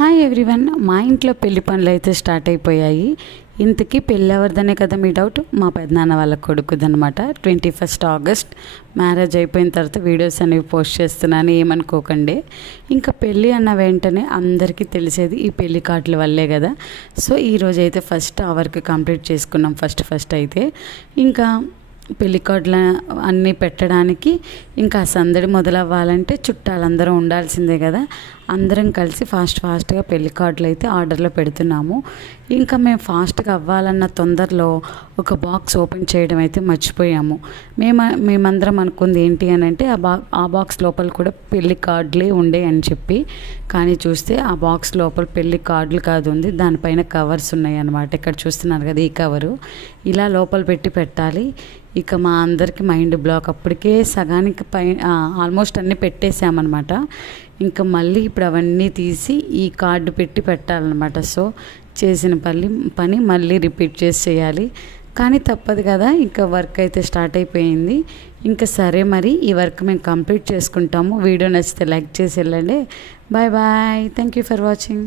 Hi everyone, మా ఇంట్లో పెళ్లి పనులు అయితే స్టార్ట్ అయిపోయాయి. ఇంతకీ పెళ్ళి ఎవరిదనే కదా మీ డౌట్. మా పెద్దనాన్న వాళ్ళ కొడుకుదనమాట. 21 ఆగస్ట్ మ్యారేజ్ అయిపోయిన తర్వాత వీడియోస్ అనేవి పోస్ట్ చేస్తున్నాను, ఏమనుకోకండి. ఇంకా పెళ్ళి అన్న వెంటనే అందరికీ తెలిసేది ఈ పెళ్లి కార్డుల వల్లే కదా. సో ఈరోజు అయితే ఫస్ట్ ఆ వర్క్ కంప్లీట్ చేసుకున్నాం. ఫస్ట్ అయితే ఇంకా పెళ్లి కార్డులు అన్నీ పెట్టడానికి ఇంకా సందడి మొదలవ్వాలంటే చుట్టాలందరూ ఉండాల్సిందే కదా. అందరం కలిసి ఫాస్ట్గా పెళ్లి కార్డులు అయితే ఆర్డర్లో పెడుతున్నాము. ఇంకా మేము ఫాస్ట్గా అవ్వాలన్న తొందరలో ఒక బాక్స్ ఓపెన్ చేయడం అయితే మర్చిపోయాము. మేమందరం అనుకుంది ఏంటి అని అంటే ఆ బాక్స్ లోపల కూడా పెళ్లి కార్డులే ఉండే అని చెప్పి. కానీ చూస్తే ఆ బాక్స్ లోపల పెళ్లి కార్డులు కాదు ఉంది, దానిపైన కవర్స్ ఉన్నాయి అన్నమాట. ఇక్కడ చూస్తున్నారు కదా, ఈ కవరు ఇలా లోపల పెట్టాలి. ఇక మా అందరికి మైండ్ బ్లాక్. అప్పటికే సగానికి ఆల్మోస్ట్ అన్నీ పెట్టేసామన్నమాట. ఇంకా మళ్ళీ ఇప్పుడు అవన్నీ తీసి ఈ కార్డు పెట్టాలన్నమాట. సో చేసిన పని మళ్ళీ రిపీట్ చేయాలి. కానీ తప్పదు కదా, ఇంకా వర్క్ అయితే స్టార్ట్ అయిపోయింది. ఇంకా సరే మరి ఈ వర్క్ మేము కంప్లీట్ చేసుకుంటాము. వీడియో నచ్చితే లైక్ చేసి వెళ్ళండి. Bye bye, thank you for watching.